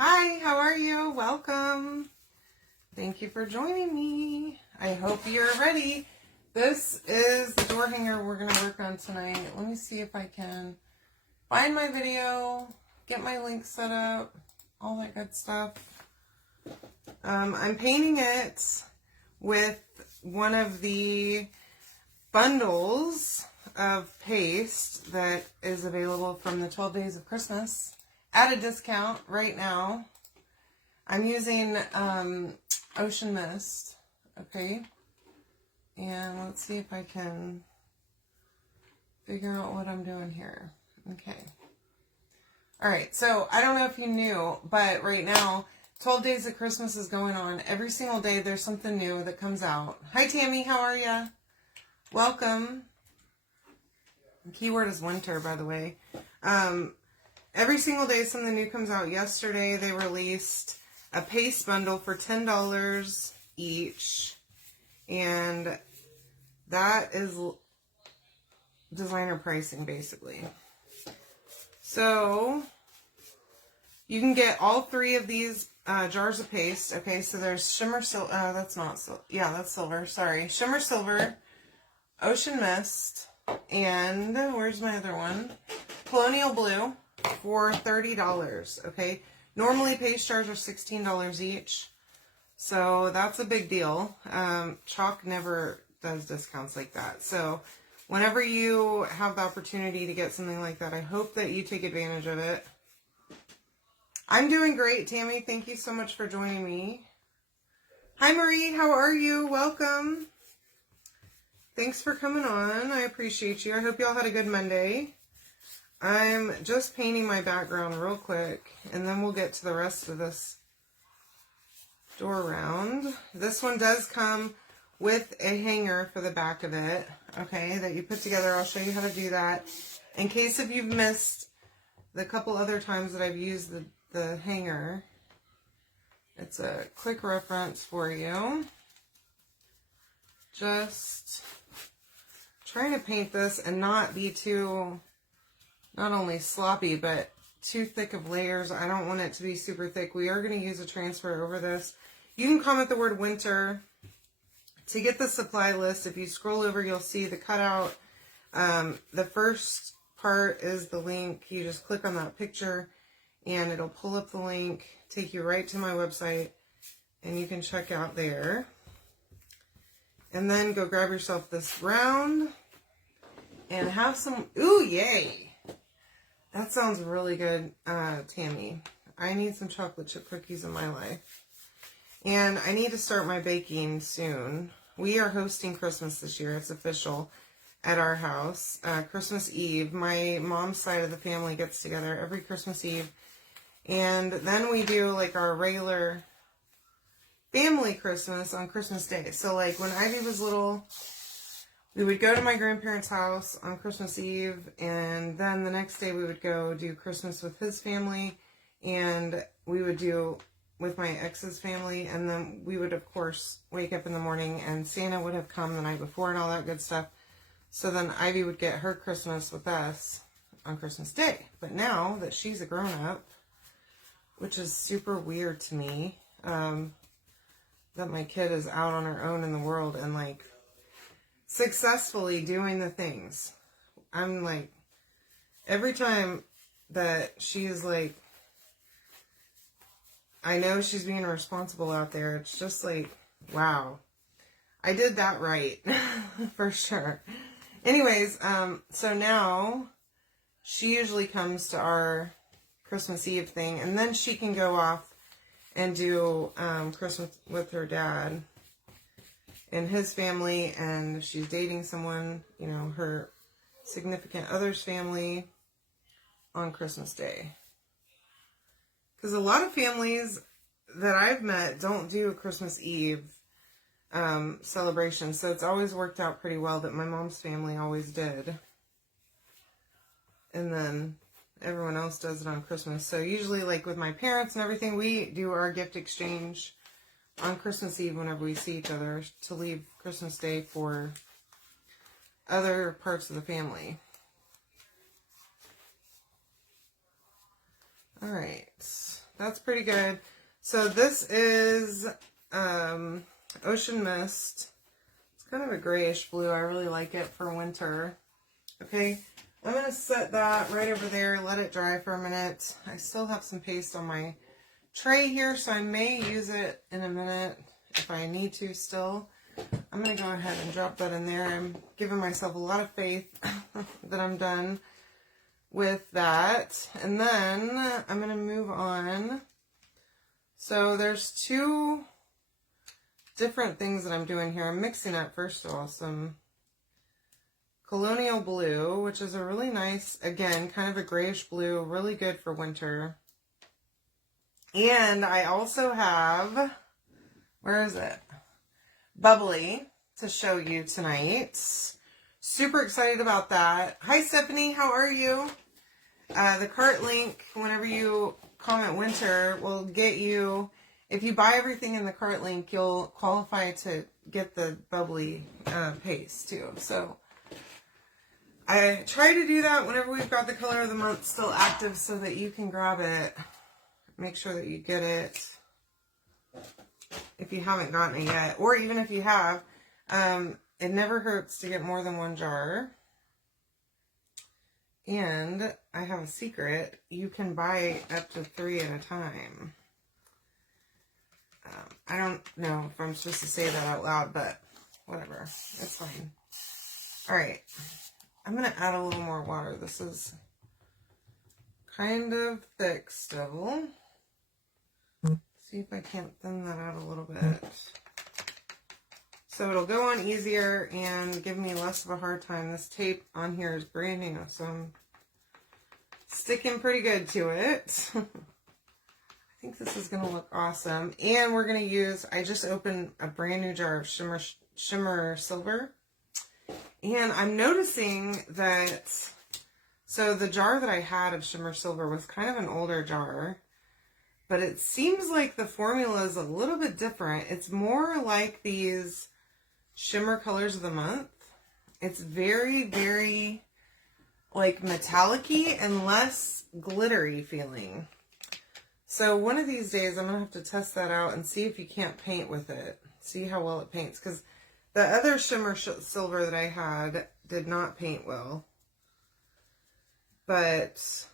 Hi, how are you? Welcome. Thank you for joining me. I hope you're ready. This is the door hanger we're going to work on tonight. Let me see if I can find my video, get my link set up, all that good stuff. I'm painting it with one of the bundles of paste that is available from the 12 Days of Christmas at a discount right now. I'm using Ocean Mist, okay? And let's see if I can figure out what I'm doing here. Okay. All right, so I don't know if you knew, but right now, 12 Days of Christmas is going on. Every single day there's something new that comes out. Hi, Tammy, how are ya? Welcome. The keyword is winter, by the way. Every single day something new comes out. Yesterday they released a paste bundle for $10 each. And that is designer pricing, basically. So you can get all three of these jars of paste. Okay, so there's Shimmer Silver. That's not silver. Yeah, that's silver. Sorry. Shimmer Silver, Ocean Mist, and where's my other one? Colonial Blue for $30. Okay, normally paste jars are $16 each. So that's a big deal. Chalk never does discounts like that. So whenever you have the opportunity to get something like that, I hope that you take advantage of it. I'm doing great, Tammy. Thank you so much for joining me. Hi, Marie. How are you? Welcome. Thanks for coming on. I appreciate you. I hope y'all had a good Monday. I'm just painting my background real quick, and then we'll get to the rest of this door round. This one does come with a hanger for the back of it, okay, that you put together. I'll show you how to do that. In case if you've missed the couple other times that I've used the hanger, it's a quick reference for you. Just trying to paint this and not be too, not only sloppy, but too thick of layers. I don't want it to be super thick. We are going to use a transfer over this. You can comment the word winter to get the supply list. If you scroll over, you'll see the cutout. The first part is the link. You just click on that picture and it'll pull up the link, take you right to my website, and you can check out there. And then go grab yourself this round and have some, ooh, yay. That sounds really good, Tammy. I need some chocolate chip cookies in my life. And I need to start my baking soon. We are hosting Christmas this year. It's official at our house. Christmas Eve. My mom's side of the family gets together every Christmas Eve. And then we do like our regular family Christmas on Christmas Day. So like when Ivy was little, we would go to my grandparents' house on Christmas Eve, and then the next day we would go do Christmas with his family, and we would do with my ex's family, and then we would, of course, wake up in the morning, and Santa would have come the night before and all that good stuff. So then Ivy would get her Christmas with us on Christmas Day. But now that she's a grown-up, which is super weird to me, that my kid is out on her own in the world and, like, successfully doing the things. I'm like, every time that she's like, I know she's being responsible out there, it's just like, wow, I did that right. For sure. Anyways, so now she usually comes to our Christmas Eve thing, and then she can go off and do Christmas with her dad and his family, and she's dating someone, you know, her significant other's family on Christmas Day. Because a lot of families that I've met don't do a Christmas Eve celebration, so it's always worked out pretty well that my mom's family always did. And then everyone else does it on Christmas. So usually, like with my parents and everything, we do our gift exchange on Christmas Eve whenever we see each other to leave Christmas Day for other parts of the family. All right, That's pretty good. So this is Ocean Mist. It's kind of a grayish blue. I really like it for winter. Okay, I'm going to set that right over there, let it dry for a minute. I still have some paste on my tray here, so I may use it in a minute if I need to still. I'm going to go ahead and drop that in there. I'm giving myself a lot of faith that I'm done with that. And then I'm going to move on. So there's two different things that I'm doing here. I'm mixing up, first of all, some Colonial Blue, which is a really nice, again, kind of a grayish blue, really good for winter. And I also have, where is it? Bubbly to show you tonight. Super excited about that. Hi, Stephanie. How are you? The cart link, whenever you comment winter, will get you, if you buy everything in the cart link, you'll qualify to get the Bubbly paste too. So I try to do that whenever we've got the color of the month still active so that you can grab it. Make sure that you get it if you haven't gotten it yet. Or even if you have, it never hurts to get more than one jar. And I have a secret. You can buy up to 3 at a time. I don't know if I'm supposed to say that out loud, but whatever. It's fine. Alright. I'm going to add a little more water. This is kind of thick still. See if I can't thin that out a little bit. So it'll go on easier and give me less of a hard time. This tape on here is brand new, so I'm sticking pretty good to it. I think this is going to look awesome. And we're going to use, I just opened a brand new jar of Shimmer Silver. And I'm noticing that, so the jar that I had of Shimmer Silver was kind of an older jar. But it seems like the formula is a little bit different. It's more like these shimmer colors of the month. It's very, very like metallic-y and less glittery feeling. So one of these days I'm going to have to test that out and see if you can't paint with it. See how well it paints. Because the other Shimmer Silver that I had did not paint well. But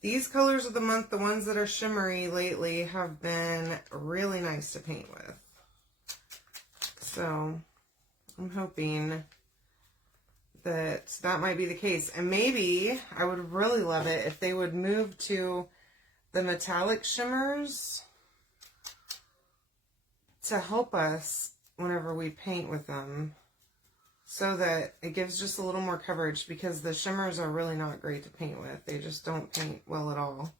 these colors of the month, the ones that are shimmery lately, have been really nice to paint with. So I'm hoping that that might be the case. And maybe I would really love it if they would move to the metallic shimmers to help us whenever we paint with them, so that it gives just a little more coverage, because the shimmers are really not great to paint with. They just don't paint well at all.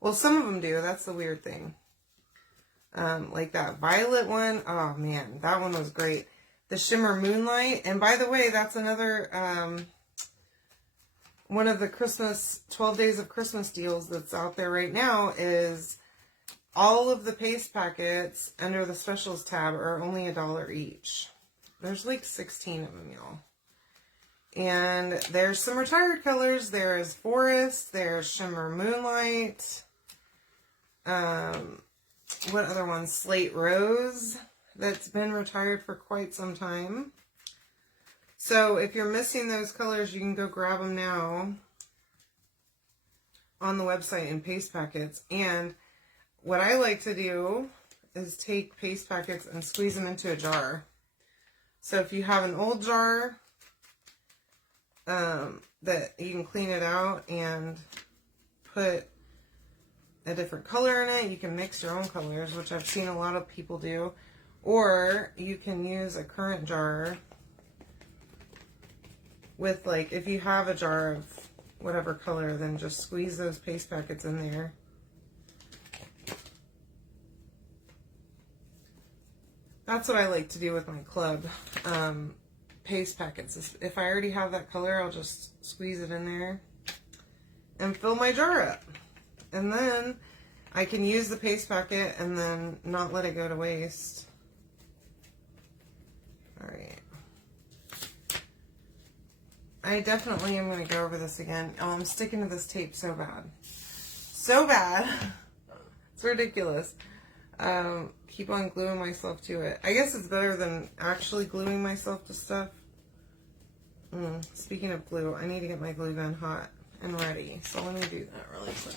Well, some of them do. That's the weird thing. Like that violet one. Oh, man. That one was great. The Shimmer Moonlight. And by the way, that's another one of the Christmas, 12 Days of Christmas deals that's out there right now is all of the paste packets under the specials tab are only $1 each. There's like 16 of them, y'all. And there's some retired colors. There is Forest. There's Shimmer Moonlight. What other one? Slate Rose. That's been retired for quite some time. So if you're missing those colors, you can go grab them now on the website in paste packets. And what I like to do is take paste packets and squeeze them into a jar. So if you have an old jar that you can clean it out and put a different color in it, you can mix your own colors, which I've seen a lot of people do. Or you can use a current jar with, like, if you have a jar of whatever color, then just squeeze those paste packets in there. That's what I like to do with my club paste packets. If I already have that color, I'll just squeeze it in there and fill my jar up. And then I can use the paste packet and then not let it go to waste. Alright. I definitely am going to go over this again. Oh, I'm sticking to this tape so bad. so bad. It's ridiculous. Keep on gluing myself to it. I guess it's better than actually gluing myself to stuff. Speaking of glue, I need to get my glue gun hot and ready. So let me do that really quick.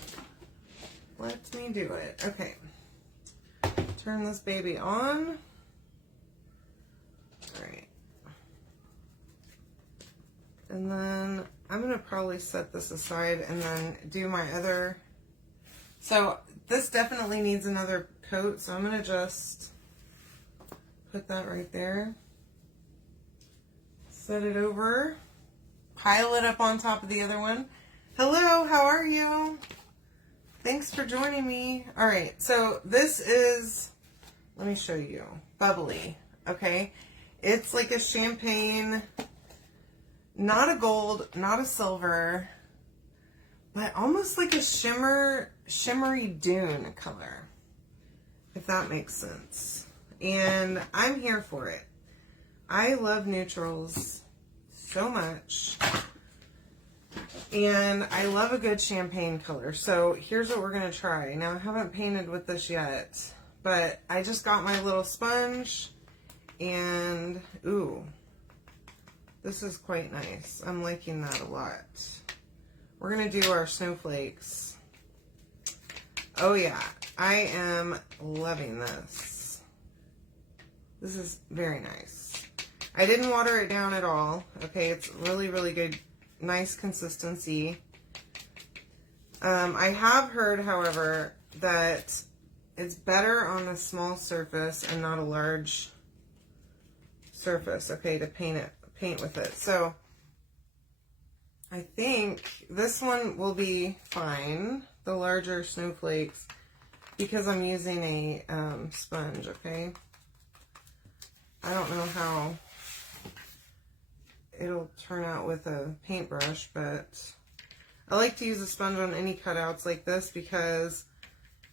Let me do it. Okay. Turn this baby on. Alright. And then I'm going to probably set this aside and then do my other. So this definitely needs another coat. So I'm going to just put that right there. Set it over. Pile it up on top of the other one. Hello, how are you? Thanks for joining me. All right, so this is, let me show you, bubbly, okay? It's like a champagne, not a gold, not a silver, but almost like a shimmery dune color, if that makes sense. And I'm here for it. I love neutrals so much. And I love a good champagne color. So here's what we're going to try. Now I haven't painted with this yet, but I just got my little sponge and ooh, this is quite nice. I'm liking that a lot. We're going to do our snowflakes. Oh yeah, I am loving this. This is very nice. I didn't water it down at all. Okay, it's really, really good. Nice consistency. I have heard, however, that it's better on a small surface and not a large surface, okay, to paint with it. So I think this one will be fine, the larger snowflakes, because I'm using a sponge, okay? I don't know how it'll turn out with a paintbrush, but I like to use a sponge on any cutouts like this because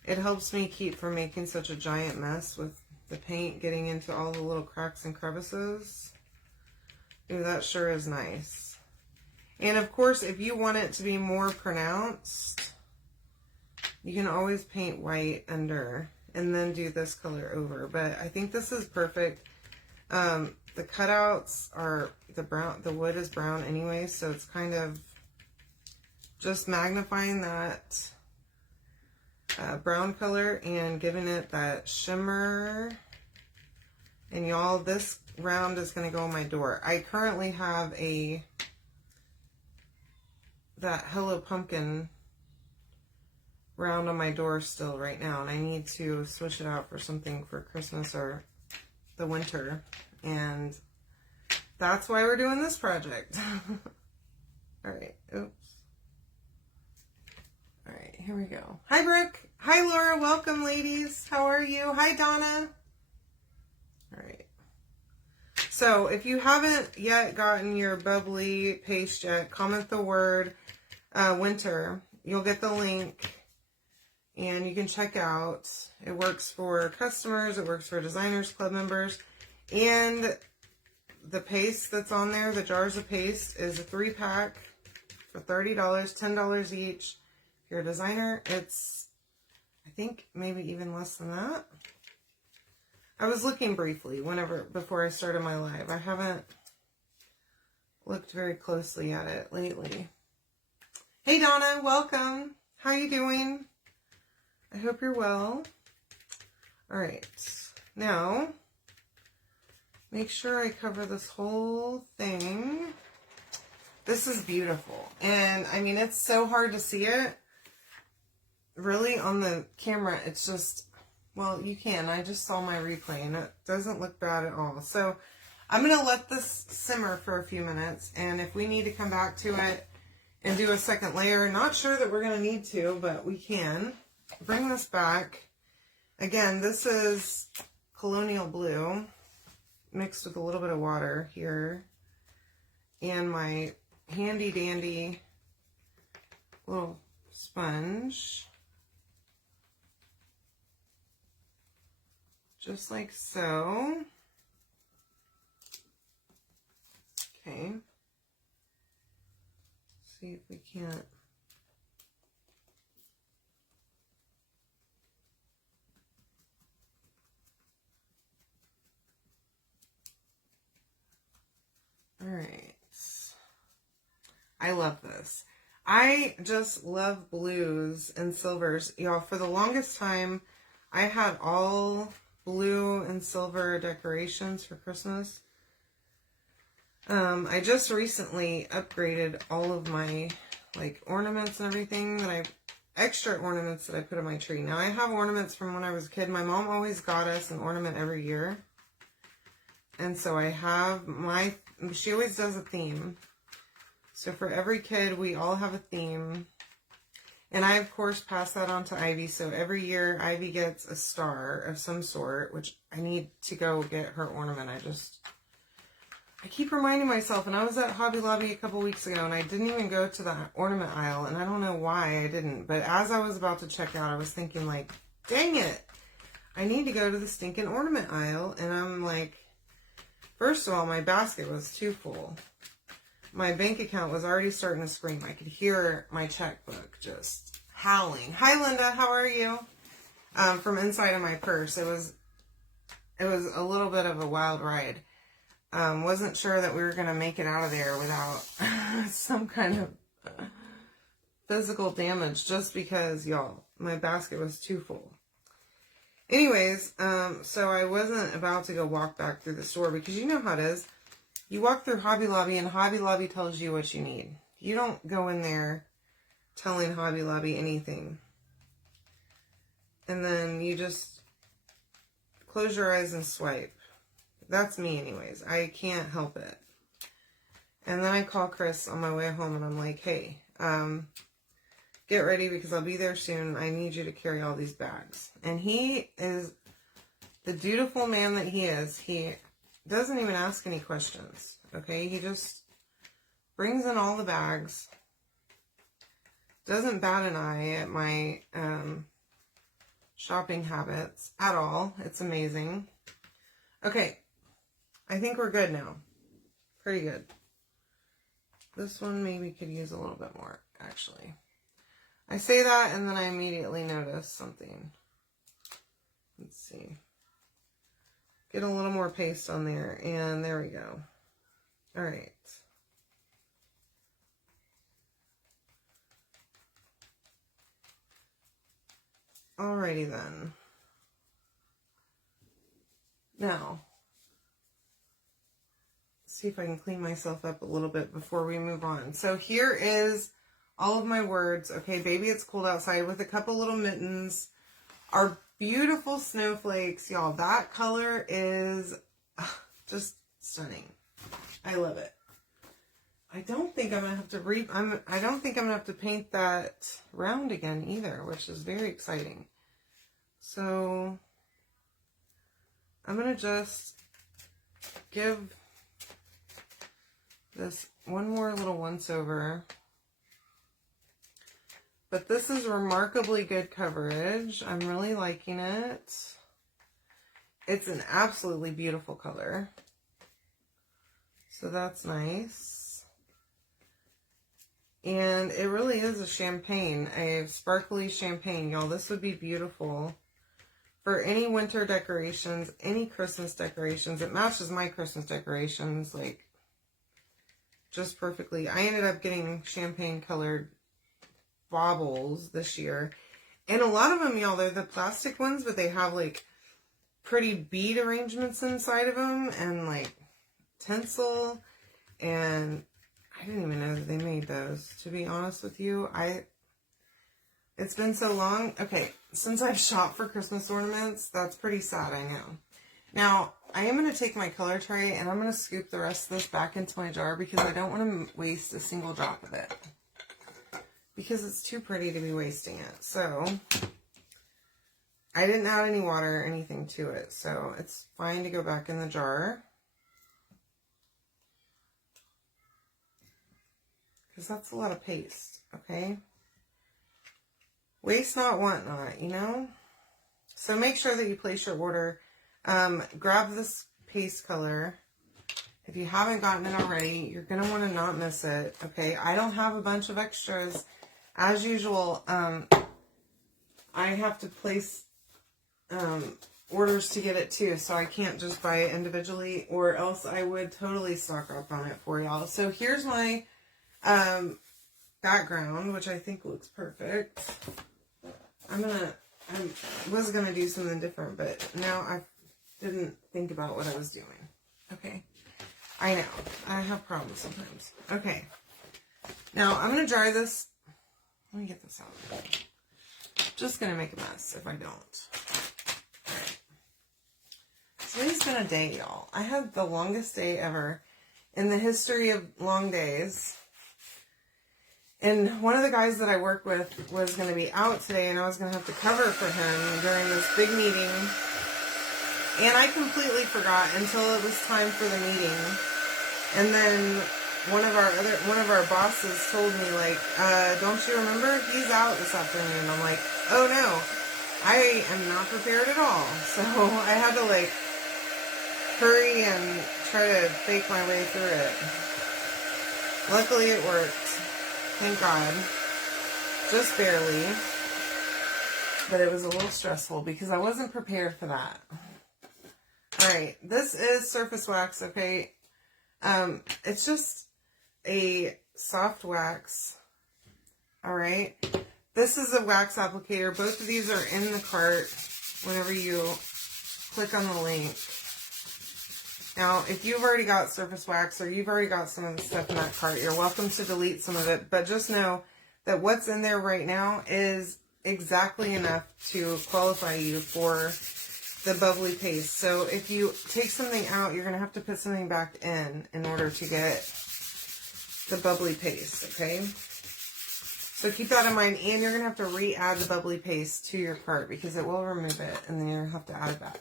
it helps me keep from making such a giant mess with the paint getting into all the little cracks and crevices. Ooh, that sure is nice. And of course, if you want it to be more pronounced, you can always paint white under and then do this color over. But I think this is perfect. The cutouts are the wood is brown anyway, so it's kind of just magnifying that brown color and giving it that shimmer. And y'all, this round is going to go on my door. I currently have that Hello Pumpkin round on my door still right now, and I need to switch it out for something for Christmas or the winter, and that's why we're doing this project. All right, oops. All right, here we go. Hi, Brooke. Hi, Laura. Welcome, ladies. How are you? Hi, Donna. All right. So if you haven't yet gotten your bubbly paste yet, comment the word winter. You'll get the link and you can check out. It works for customers. It works for designers, club members. And the paste that's on there, the jars of paste, is a 3-pack for $30, $10 each. If you're a designer, it's, I think, maybe even less than that. I was looking briefly before I started my live. I haven't looked very closely at it lately. Hey Donna, welcome. How you doing? I hope you're well. All right, now make sure I cover this whole thing. This is beautiful, and I mean, it's so hard to see it. Really, on the camera, it's just, well, you can. I just saw my replay, and it doesn't look bad at all. So I'm going to let this simmer for a few minutes, and if we need to come back to it and do a second layer, not sure that we're going to need to, but we can. Bring this back. Again, this is Colonial Blue mixed with a little bit of water here, and my handy dandy little sponge. Just like so. Okay. See if we can't. right. I love this. I just love blues and silvers. Y'all, for the longest time, I had all blue and silver decorations for Christmas. I just recently upgraded all of my like ornaments and everything that extra ornaments that I put on my tree. Now I have ornaments from when I was a kid. My mom always got us an ornament every year. And so I have she always does a theme. So for every kid, we all have a theme. And I, of course, pass that on to Ivy. So every year, Ivy gets a star of some sort, which I need to go get her ornament. I keep reminding myself, and I was at Hobby Lobby a couple weeks ago, and I didn't even go to the ornament aisle, and I don't know why I didn't. But as I was about to check out, I was thinking, like, dang it, I need to go to the stinking ornament aisle. And I'm like, first of all, my basket was too full. My bank account was already starting to scream. I could hear my checkbook just howling. Hi, Linda. How are you? From inside of my purse. It was a little bit of a wild ride. Wasn't sure that we were going to make it out of there without some kind of physical damage just because, y'all, my basket was too full. Anyways, so I wasn't about to go walk back through the store because you know how it is. You walk through Hobby Lobby and Hobby Lobby tells you what you need. You don't go in there telling Hobby Lobby anything. And then you just close your eyes and swipe. That's me anyways. I can't help it. And then I call Chris on my way home and I'm like, hey, get ready because I'll be there soon. I need you to carry all these bags. And he is the dutiful man that he is. He doesn't even ask any questions, okay? He just brings in all the bags. Doesn't bat an eye at my shopping habits at all. It's amazing. Okay, I think we're good now. Pretty good. This one maybe could use a little bit more, actually. I say that and then I immediately notice something. Let's see. Get a little more paste on there, and there we go. All right. Alrighty then. Now, see if I can clean myself up a little bit before we move on. So here is all of my words. Okay, baby, it's cold outside with a couple little mittens. Our beautiful snowflakes, y'all. That color is just stunning. I love it. I don't think I'm gonna have to I don't think I'm gonna have to paint that round again either, which is very exciting. So I'm gonna just give this one more little once over. But this is remarkably good coverage. I'm really liking it. It's an absolutely beautiful color. So that's nice. And it really is a champagne, a sparkly champagne. Y'all, this would be beautiful for any winter decorations, any Christmas decorations. It matches my Christmas decorations, like, just perfectly. I ended up getting champagne colored baubles this year, and a lot of them, y'all, they're the plastic ones, but they have like pretty bead arrangements inside of them and like tinsel, and I didn't even know that they made those, to be honest with you. It's been so long, okay, since I've shopped for Christmas ornaments. That's pretty sad, I know. Now I am going to take my color tray and I'm going to scoop the rest of this back into my jar because I don't want to waste a single drop of it, because it's too pretty to be wasting it. So I didn't add any water or anything to it, so it's fine to go back in the jar, because that's a lot of paste, okay? Waste not, want not, you know? So make sure that you place your order. Grab this paste color. If you haven't gotten it already, you're going to want to not miss it, okay? I don't have a bunch of extras. As usual, I have to place orders to get it too, so I can't just buy it individually, or else I would totally stock up on it for y'all. So here's my background, which I think looks perfect. I was gonna do something different, but now I didn't think about what I was doing. Okay, I know I have problems sometimes. Okay, now I'm gonna dry this. Let me get this out. Just gonna make a mess if I don't. Today's been a day, y'all. I had the longest day ever in the history of long days. And one of the guys that I work with was going to be out today, and I was going to have to cover for him during this big meeting. And I completely forgot until it was time for the meeting. And then one of our bosses told me, like, don't you remember? He's out this afternoon. I'm like, oh no, I am not prepared at all. So I had to, like, hurry and try to fake my way through it. Luckily it worked. Thank God. Just barely. But it was a little stressful because I wasn't prepared for that. Alright, this is surface wax, okay? It's just a soft wax. Alright? This is a wax applicator. Both of these are in the cart whenever you click on the link. Now, if you've already got surface wax or you've already got some of the stuff in that cart, you're welcome to delete some of it. But just know that what's in there right now is exactly enough to qualify you for the bubbly paste. So if you take something out, you're going to have to put something back in order to get the bubbly paste, okay? So keep that in mind. And you're going to have to re-add the bubbly paste to your cart because it will remove it and then you're going to have to add it back.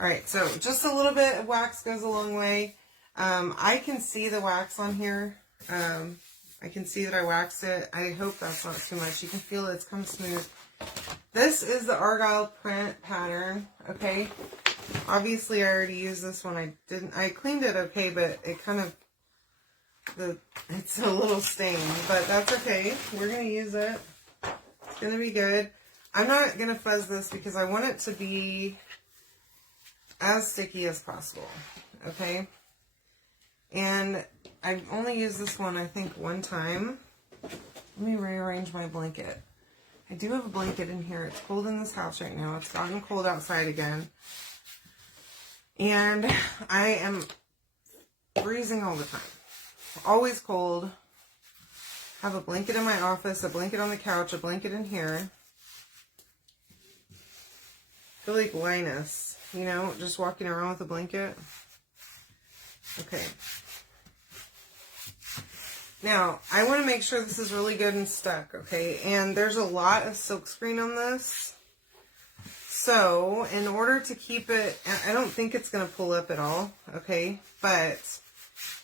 Alright, so just a little bit of wax goes a long way. I can see the wax on here. I can see that I waxed it. I hope that's not too much. You can feel it's come smooth. This is the Argyle print pattern, okay? Obviously, I already used this one. I cleaned it okay, but it kind of, it's a little stained, but that's okay. We're going to use it. It's going to be good. I'm not going to fuzz this because I want it to be as sticky as possible, okay? And I've only used this one, I think, one time. Let me rearrange my blanket. I do have a blanket in here. It's cold in this house right now. It's gotten cold outside again. And I am freezing all the time. Always cold. Have a blanket in my office, a blanket on the couch, a blanket in here. I feel like Linus, you know, just walking around with a blanket. Okay. Now, I want to make sure this is really good and stuck, okay? And there's a lot of silkscreen on this. So, in order to keep it, I don't think it's going to pull up at all, okay? But,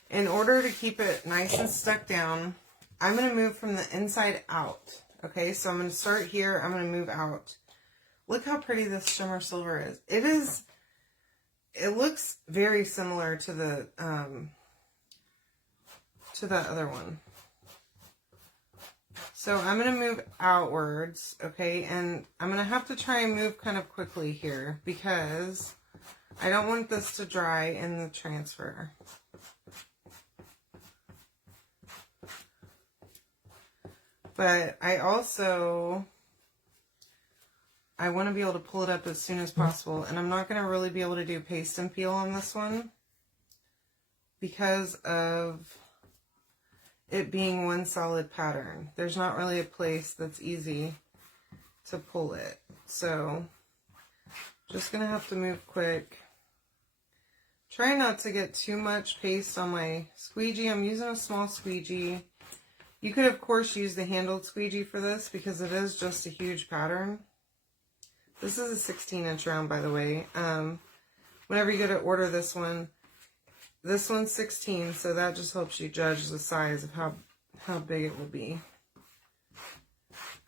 in order to keep it nice and stuck down, I'm going to move from the inside out, okay? So, I'm going to start here, I'm going to move out. Look how pretty this shimmer silver is. It looks very similar to the, to that other one. So I'm going to move outwards, okay, and I'm going to have to try and move kind of quickly here because I don't want this to dry in the transfer. But I want to be able to pull it up as soon as possible, and I'm not going to really be able to do paste and peel on this one because of it being one solid pattern. There's not really a place that's easy to pull it. So, just going to have to move quick. Try not to get too much paste on my squeegee. I'm using a small squeegee. You could, of course, use the handled squeegee for this because it is just a huge pattern. This is a 16-inch round, by the way. Whenever you go to order this one's 16, so that just helps you judge the size of how big it will be.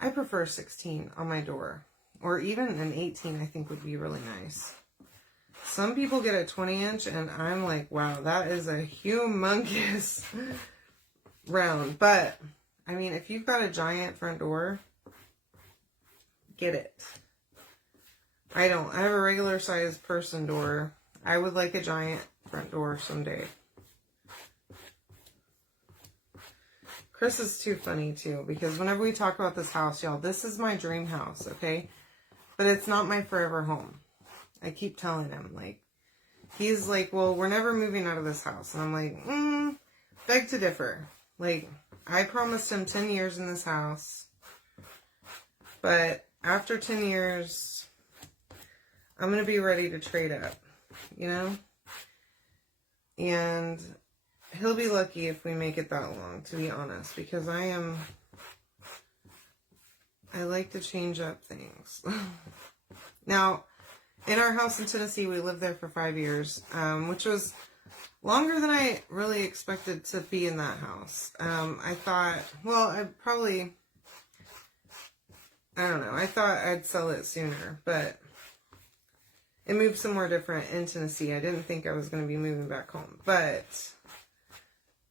I prefer 16 on my door, or even an 18 I think would be really nice. Some people get a 20-inch, and I'm like, wow, that is a humongous round. But, I mean, if you've got a giant front door, get it. I don't. I have a regular sized person door. I would like a giant front door someday. Chris is too funny too, because whenever we talk about this house, y'all, this is my dream house, okay? But it's not my forever home. I keep telling him, like, he's like, well, we're never moving out of this house. And I'm like, beg to differ. Like, I promised him 10 years in this house. But after 10 years, I'm going to be ready to trade up, you know? And he'll be lucky if we make it that long, to be honest, because I like to change up things. Now, in our house in Tennessee, we lived there for 5 years, which was longer than I really expected to be in that house. I thought, well, I don't know, I thought I'd sell it sooner, but it moved somewhere different in Tennessee. I didn't think I was going to be moving back home, but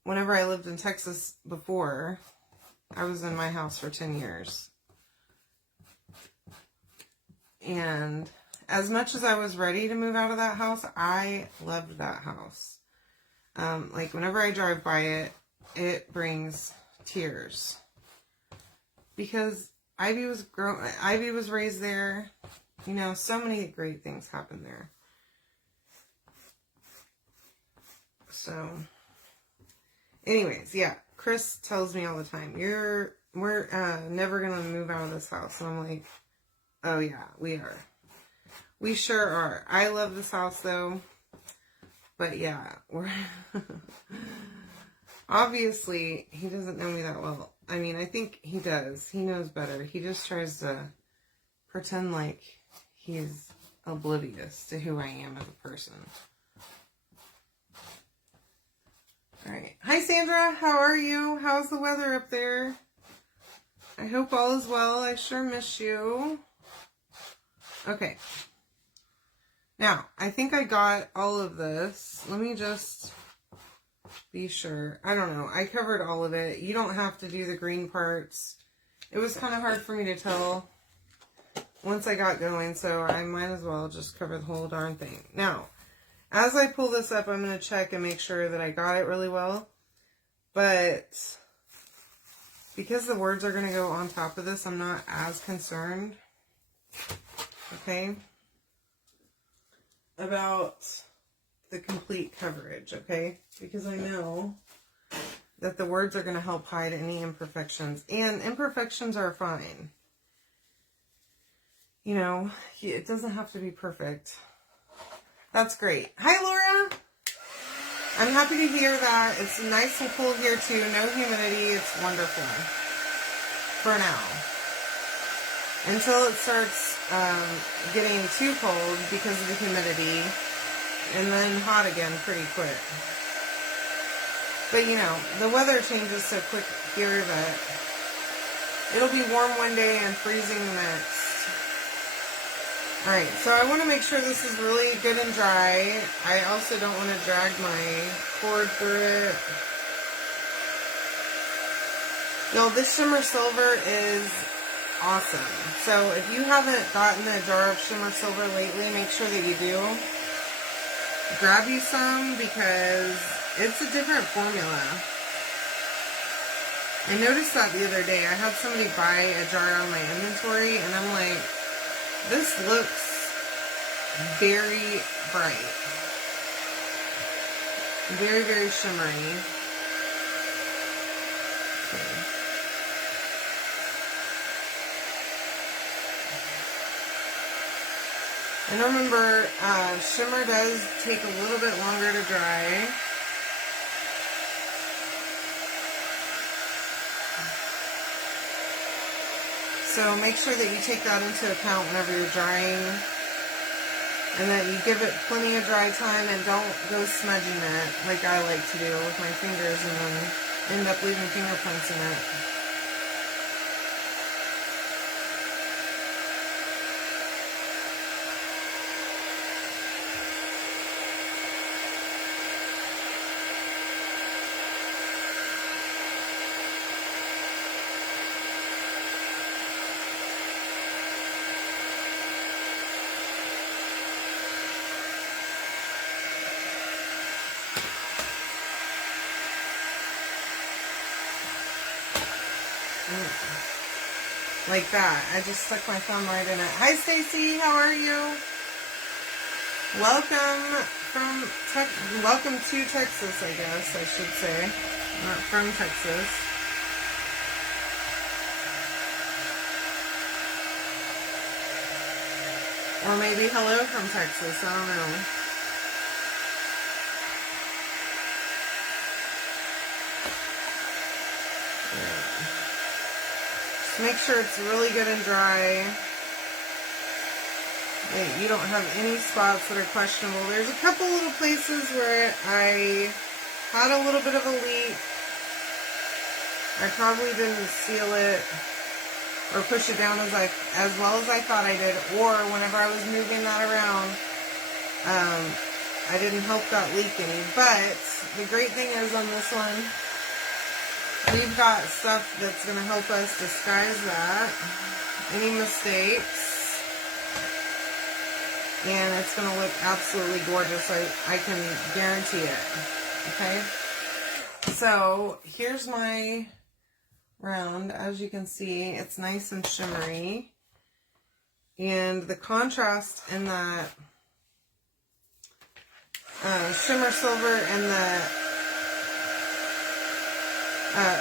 whenever I lived in Texas before, I was in my house for 10 years. And as much as I was ready to move out of that house, I loved that house. Like, whenever I drive by it, it brings tears. Because Ivy was raised there. You know, so many great things happened there. So, anyways, yeah, Chris tells me all the time, we're never gonna move out of this house. And I'm like, oh yeah, we are. We sure are. I love this house though. But yeah, we're obviously he doesn't know me that well. I mean, I think he does. He knows better. He just tries to pretend like he's oblivious to who I am as a person. Alright. Hi, Sandra. How are you? How's the weather up there? I hope all is well. I sure miss you. Okay. Now, I think I got all of this. Let me just be sure. I don't know. I covered all of it. You don't have to do the green parts. It was kind of hard for me to tell once I got going, so I might as well just cover the whole darn thing. Now, as I pull this up, I'm going to check and make sure that I got it really well. But because the words are going to go on top of this, I'm not as concerned. Okay? About the complete coverage, okay? Because I know that the words are going to help hide any imperfections. And imperfections are fine. You know, it doesn't have to be perfect. That's great. Hi, Laura. I'm happy to hear that. It's nice and cool here, too. No humidity. It's wonderful. For now. Until it starts getting too cold because of the humidity. And then hot again pretty quick. But, you know, the weather changes so quick here that it'll be warm one day and freezing the next. Alright, so I want to make sure this is really good and dry. I also don't want to drag my cord through it. Y'all, this Shimmer Silver is awesome. So if you haven't gotten a jar of Shimmer Silver lately, make sure that you do. Grab you some because it's a different formula. I noticed that the other day. I had somebody buy a jar on my inventory and I'm like, this looks very bright. Very, very shimmery. Okay. And remember, shimmer does take a little bit longer to dry. So make sure that you take that into account whenever you're drying. And that you give it plenty of dry time and don't go smudging it like I like to do with my fingers and then end up leaving fingerprints in it. Like that. I just stuck my thumb right in it. Hi, Stacy. How are you? Welcome to Texas, I guess I should say. Not from Texas. Or maybe hello from Texas. I don't know. Just make sure it's really good and dry. You don't have any spots that are questionable. There's a couple little places where I had a little bit of a leak. I probably didn't seal it or push it down as well as I thought I did. Or whenever I was moving that around, I didn't help that leak any. But the great thing is on this one, we've got stuff that's going to help us disguise that. Any mistakes. And it's going to look absolutely gorgeous. I can guarantee it. Okay? So, here's my round. As you can see, it's nice and shimmery. And the contrast in that shimmer silver and the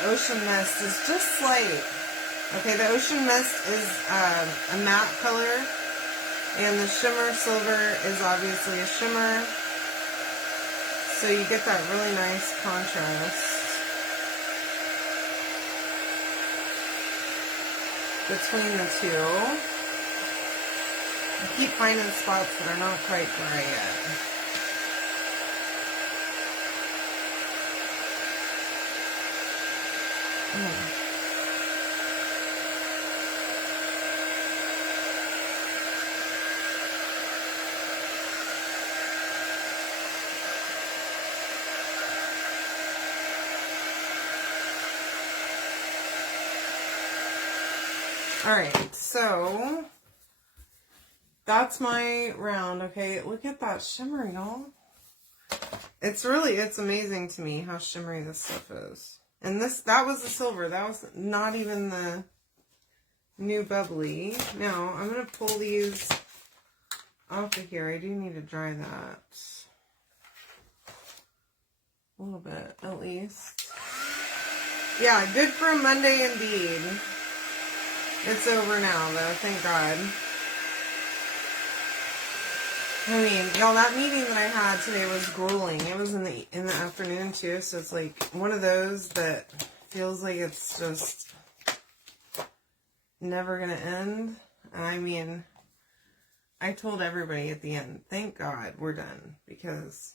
ocean mist is just slight. Okay, the ocean mist is a matte color. And the shimmer silver is obviously a shimmer. So you get that really nice contrast between the two. I keep finding spots that are not quite dry yet. Alright, so that's my round, okay? Look at that shimmer, y'all. It's amazing to me how shimmery this stuff is. And that was the silver. That was not even the new bubbly. Now, I'm going to pull these off of here. I do need to dry that. A little bit, at least. Yeah, good for a Monday indeed. It's over now, though. Thank God. I mean, y'all, that meeting that I had today was grueling. It was in the afternoon, too, so it's like one of those that feels like it's just never going to end. I mean, I told everybody at the end, thank God we're done, because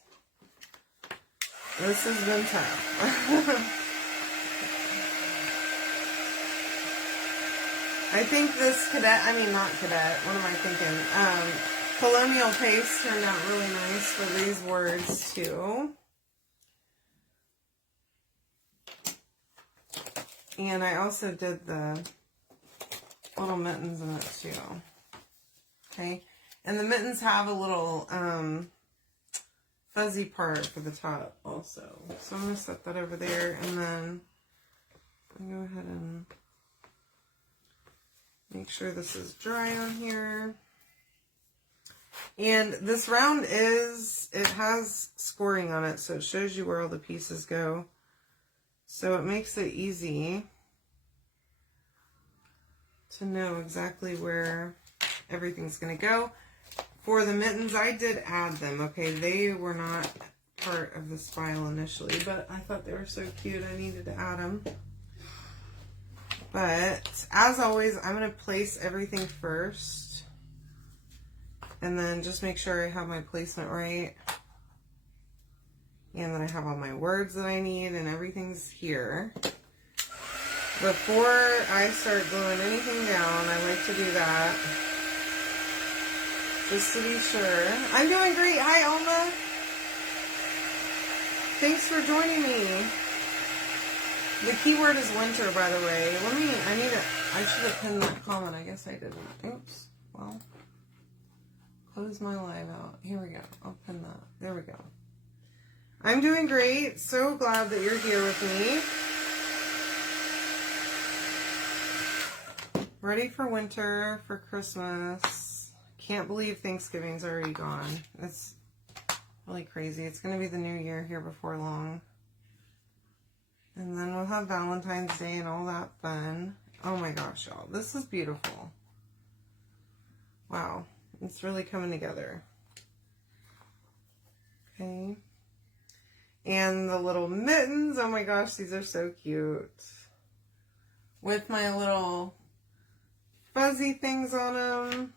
this has been tough. I think this not cadet, what am I thinking? Colonial paste turned out really nice for these words, too. And I also did the little mittens in it, too. Okay? And the mittens have a little fuzzy part for the top, also. So I'm going to set that over there, and then I'll go ahead and make sure this is dry on here. And this round it has scoring on it, so it shows you where all the pieces go. So it makes it easy to know exactly where everything's going to go. For the mittens, I did add them, okay? They were not part of this file initially, but I thought they were so cute I needed to add them. But, as always, I'm going to place everything first. And then just make sure I have my placement right. And that I have all my words that I need and everything's here. Before I start gluing anything down, I like to do that. Just to be sure. I'm doing great. Hi, Alma. Thanks for joining me. The keyword is winter, by the way. I should have pinned that comment. I guess I didn't. Oops. Well, close my live out. Here we go. I'll pin that. There we go. I'm doing great. So glad that you're here with me. Ready for winter, for Christmas. Can't believe Thanksgiving's already gone. It's really crazy. It's going to be the new year here before long. And then we'll have Valentine's Day and all that fun. Oh my gosh, y'all. This is beautiful. Wow. It's really coming together. Okay. And the little mittens. Oh my gosh, these are so cute. With my little fuzzy things on them.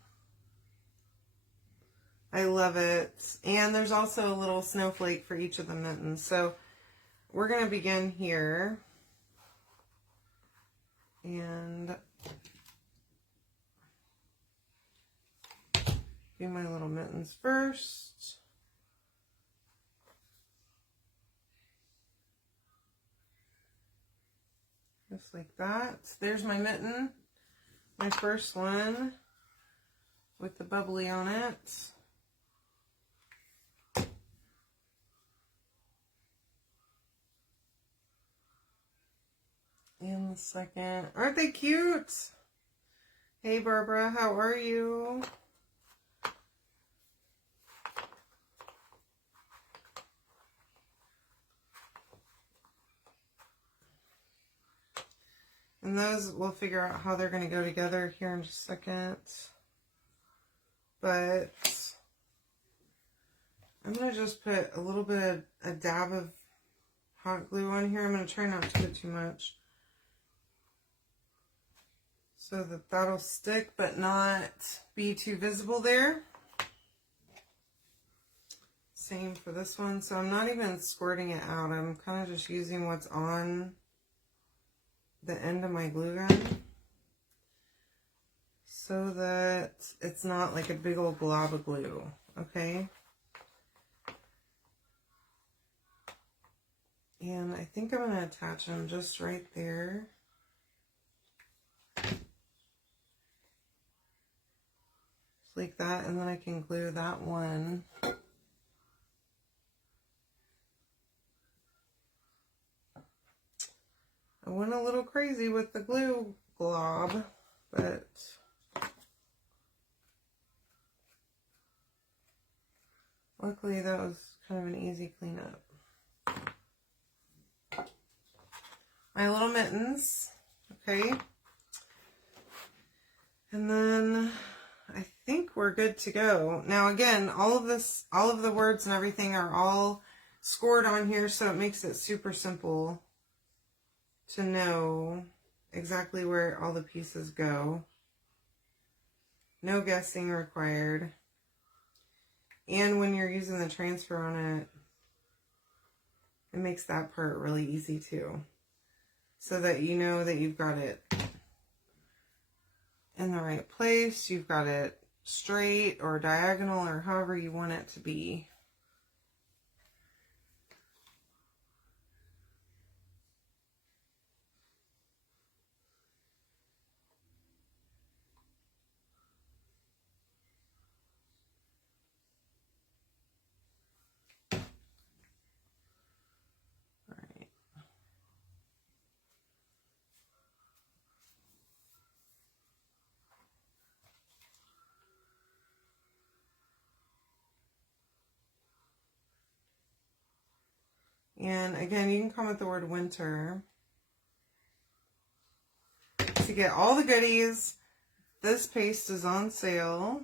I love it. And there's also a little snowflake for each of the mittens. So we're going to begin here. And do my little mittens first. Just like that. There's my mitten. My first one with the bubbly on it. And the second. Aren't they cute? Hey Barbara, how are you? And those, we'll figure out how they're going to go together here in just a second. But I'm going to just put a little bit of a dab of hot glue on here. I'm going to try not to put too much, so that that'll stick but not be too visible there. Same for this one. So I'm not even squirting it out. I'm kind of just using what's on the end of my glue gun, so that it's not like a big old glob of glue, okay? And I think I'm going to attach them just right there. Just like that, and then I can glue that one. I went a little crazy with the glue glob, but luckily that was kind of an easy cleanup. My little mittens, okay? And then I think we're good to go. Now again, all of the words and everything are all scored on here, so it makes it super simple to know exactly where all the pieces go. No guessing required. And when you're using the transfer on it, it makes that part really easy too. So that you know that you've got it in the right place, you've got it straight or diagonal or however you want it to be. And again, you can comment the word winter to get all the goodies. This paste is on sale.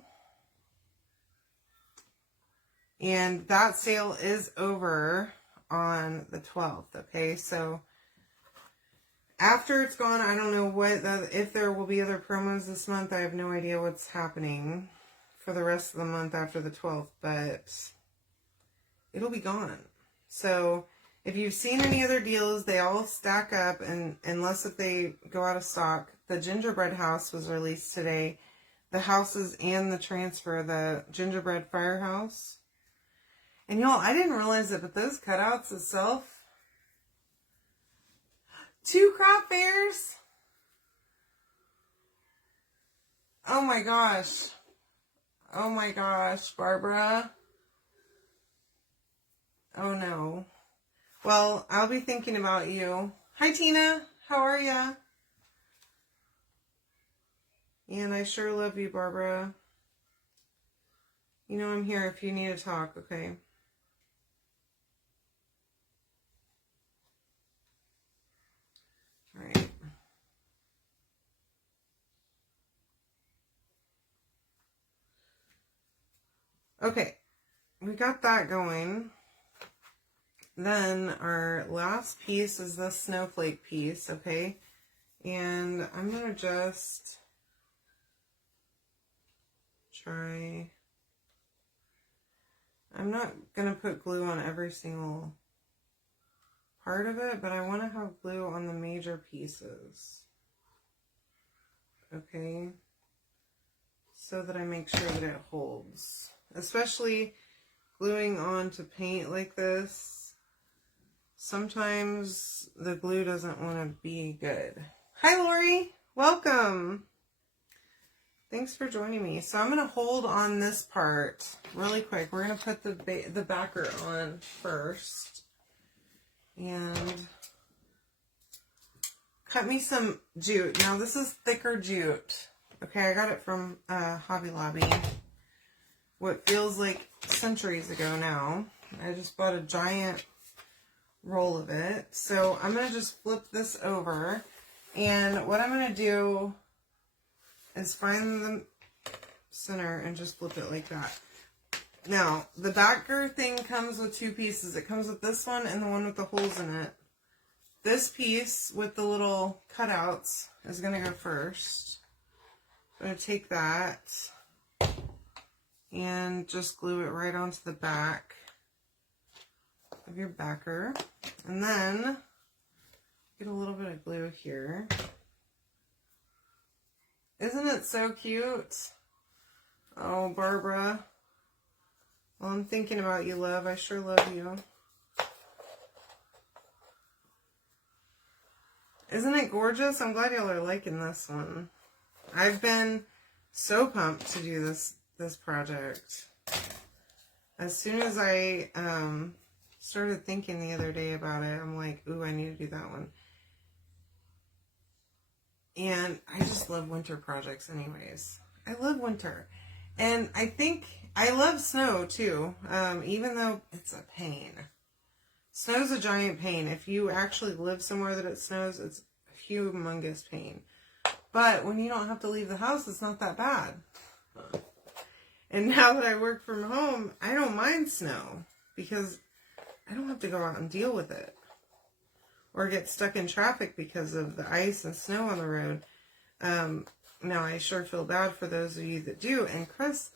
And that sale is over on the 12th, okay? So after it's gone, I don't know if there will be other promos this month. I have no idea what's happening for the rest of the month after the 12th, but it'll be gone. So if you've seen any other deals, they all stack up, and unless if they go out of stock. The gingerbread house was released today. The houses and the transfer, the gingerbread firehouse. And y'all, I didn't realize it, but those cutouts itself, 2 craft fairs. Oh my gosh. Oh my gosh, Barbara. Oh no. Well, I'll be thinking about you. Hi, Tina. How are ya? And I sure love you, Barbara. You know I'm here if you need to talk, okay? All right. Okay, we got that going. Then our last piece is the snowflake piece, okay? And I'm going to just try... I'm not going to put glue on every single part of it, but I want to have glue on the major pieces. Okay? So that I make sure that it holds. Especially gluing onto paint like this. Sometimes the glue doesn't want to be good. Hi, Lori. Welcome. Thanks for joining me. So I'm going to hold on this part really quick. We're going to put the backer on first. And cut me some jute. Now this is thicker jute. Okay, I got it from Hobby Lobby. What feels like centuries ago now. I just bought a giant roll of it. So I'm going to just flip this over. And what I'm going to do is find the center and just flip it like that. Now, the backer thing comes with two pieces. It comes with this one and the one with the holes in it. This piece with the little cutouts is going to go first. I'm going to take that and just glue it right onto the back of your backer. And then get a little bit of glue here. Isn't it so cute? Oh, Barbara. Well, I'm thinking about you, love. I sure love you. Isn't it gorgeous? I'm glad y'all are liking this one. I've been so pumped to do this project. As soon as I started thinking the other day about it, I'm like, ooh, I need to do that one. And I just love winter projects anyways. I love winter. And I think I love snow too, even though it's a pain. Snow's a giant pain. If you actually live somewhere that it snows, it's a humongous pain. But when you don't have to leave the house, it's not that bad. And now that I work from home, I don't mind snow because I don't have to go out and deal with it. Or get stuck in traffic because of the ice and snow on the road. Now, I sure feel bad for those of you that do. And Chris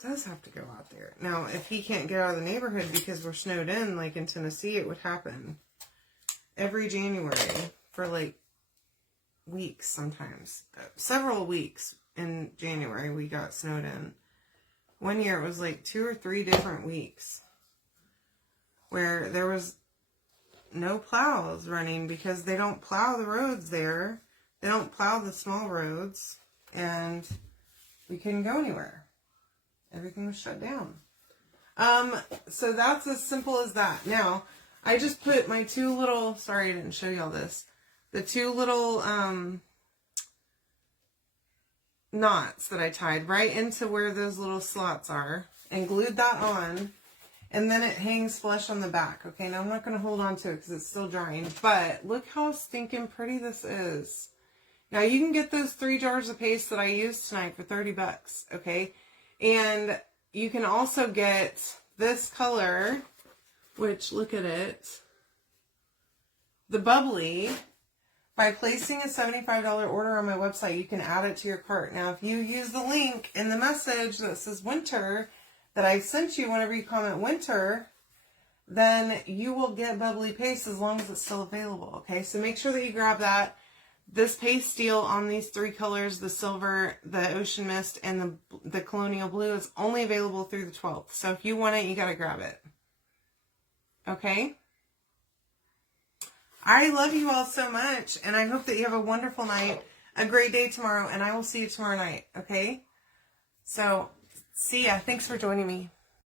does have to go out there. Now, if he can't get out of the neighborhood because we're snowed in, like in Tennessee, it would happen every January for like weeks sometimes. Several weeks in January we got snowed in. One year it was like 2 or 3 different weeks where there was no plows running because they don't plow the roads there. They don't plow the small roads, and we couldn't go anywhere. Everything was shut down. So that's as simple as that. Now, I just put my 2 little, sorry I didn't show y'all this, the 2 little knots that I tied right into where those little slots are and glued that on. And then it hangs flush on the back. Okay, now I'm not going to hold on to it because it's still drying. But look how stinking pretty this is. Now you can get those 3 jars of paste that I used tonight for 30 bucks. Okay, and you can also get this color, which look at it, the bubbly. By placing a $75 order on my website, you can add it to your cart. Now, if you use the link in the message that says winter, that I sent you whenever you comment winter, then you will get bubbly paste as long as it's still available, okay? So make sure that you grab that. This paste steel on these 3 colors, the silver, the ocean mist, and the colonial blue is only available through the 12th. So if you want it, you got to grab it. Okay? I love you all so much, and I hope that you have a wonderful night, a great day tomorrow, and I will see you tomorrow night, okay? So, see ya. Thanks for joining me.